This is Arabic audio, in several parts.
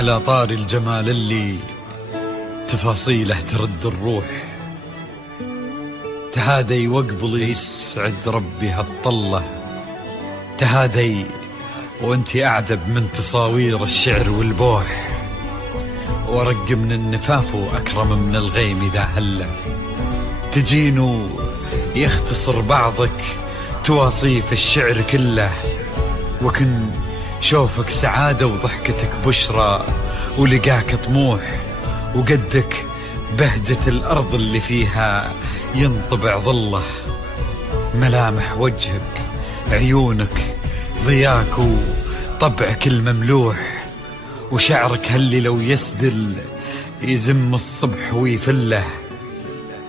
على طار الجمال اللي تفاصيله ترد الروح، تهادي واقبل يسعد ربي هالطلة، تهادي وانتي أعذب من تصاوير الشعر والبوح، ورق من النفاف وأكرم من الغيم إذا هله، تجين يختصر بعضك تواصيف الشعر كله، وكن شوفك سعادة وضحكتك بشرى ولقاك طموح، وقدك بهجة الأرض اللي فيها ينطبع ظله، ملامح وجهك عيونك ضياك وطبعك المملوح، وشعرك هاللي لو يسدل يزم الصبح ويفله،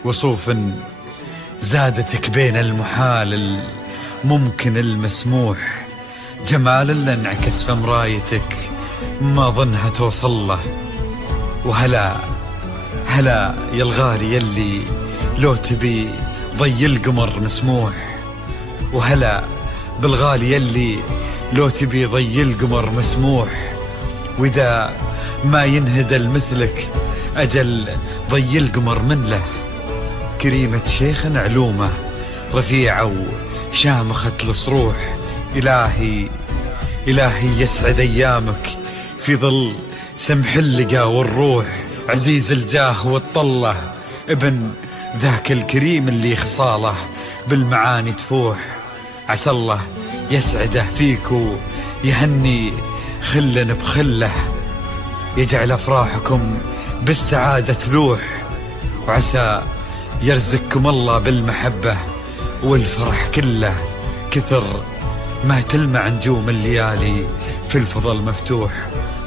وصوف زادتك بين المحال الممكن المسموح، جمال اللي انعكس في مرايتك ما ظنها توصل له، وهلا هلا يا الغالي يلي لو تبي ضي القمر مسموح، وهلا بالغالي يلي لو تبي ضي القمر مسموح، واذا ما ينهدل مثلك اجل ضي القمر من له، كريمة شيخ علومه رفيعة وشامخة الصروح، إلهي يسعد أيامك في ظل سمح اللقى والروح، عزيز الجاه والطلة ابن ذاك الكريم اللي خصاله بالمعاني تفوح، عسى الله يسعده فيك ويهني خلا بخله، يجعل أفراحكم بالسعادة تلوح، وعسى يرزقكم الله بالمحبة والفرح كله، كثر ما تلمع نجوم الليالي في الفضل مفتوح،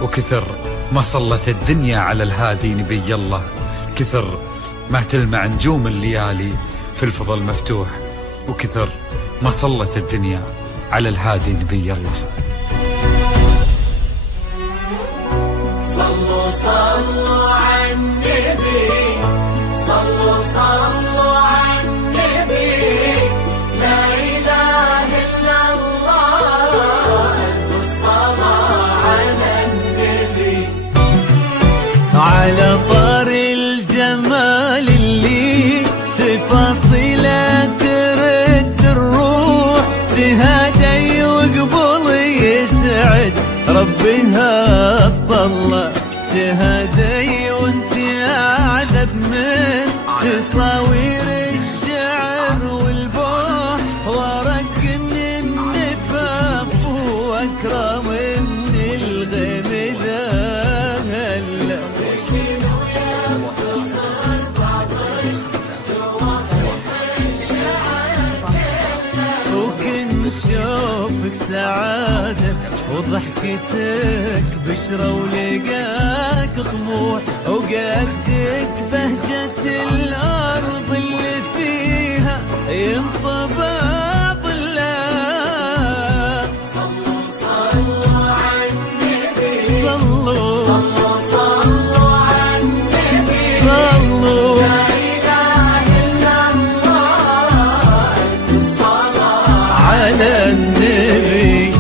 وكثر ما صلت الدنيا على الهادي نبي الله، كثر ما تلمع نجوم الليالي في الفضل مفتوح، وكثر ما صلت الدنيا على الهادي نبي الله. صلوا صلوا على النبي، صلوا صلوا على النبي، لا إله إلا الله، الصلاة على النبي. على طار الجمال اللي تفاصيله ترد الروح، تهادي وقبل يسعد ربها الطلة، تهادي وانت أعذب من تصاوير الشعر والبوح، ورق من النفاف وأكرم من الغيم ذا هلا، وكن شوفك سعادة وضحكتك بشرى ولقاك طموح، وقدك بهجة الأرض اللي فيها ينطبع ظله. صلوا صلوا على النبي، صلوا صلوا صلوا على النبي، صلوا لا إله إلا الله، الصلاة على النبي.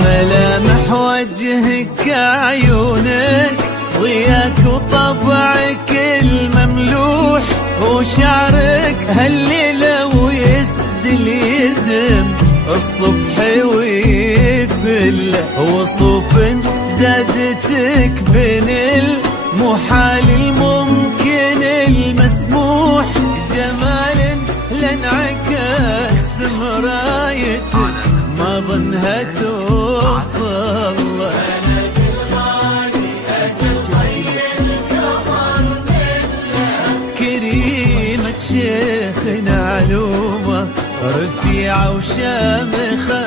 ملامح وجهك عيونك ضياك وطبعك المملوح، وشعرك هالليلة ويسدل يزم الصبح ويفل وصوف زادتك بين المحال الممكن المسموح جمال لانعكس في مرايتك ما ظنها توصل كريمة شيخنا علومة رفيعة وشامخة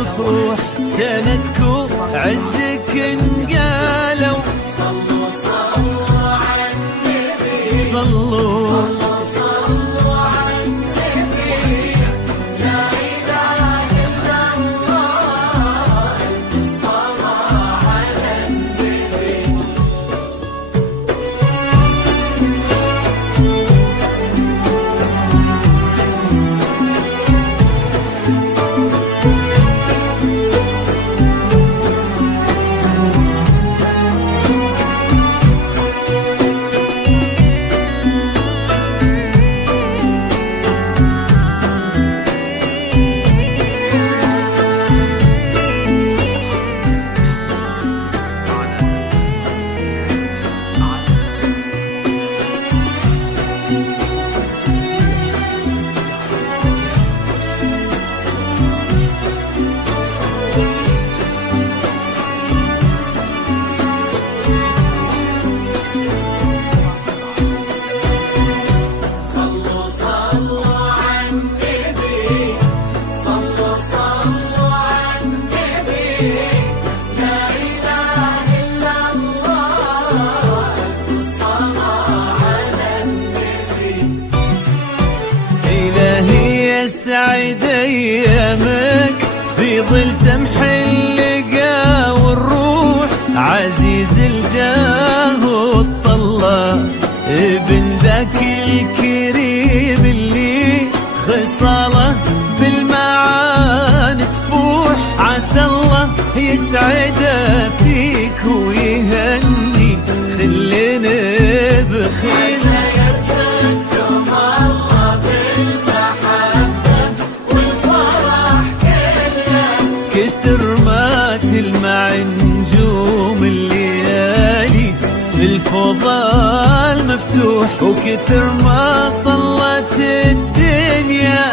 الصروح سندكو عزك انقالوا صلوا صلوا على النبي صلوا صلوا على النبي لا إله إلا الله الصلاة على النبي صلوا صلوا على النبي صلوا صلوا على النبي لا إله إلا الله الصلاة على النبي إلهي يسعد أيامك في ظل سمح اللقا والروح عزيز الجاه والطلة ابن ذاك الكريم اللي خصاله بالمعاني تفوح عسى الله يسعده فيك ويهني خلينا بخير سيرزقكم الله بالمحبة والفرح كله كتر ما تلمع نجوم الليالي في الفضاء المفتوح وكتر ما صلت الدنيا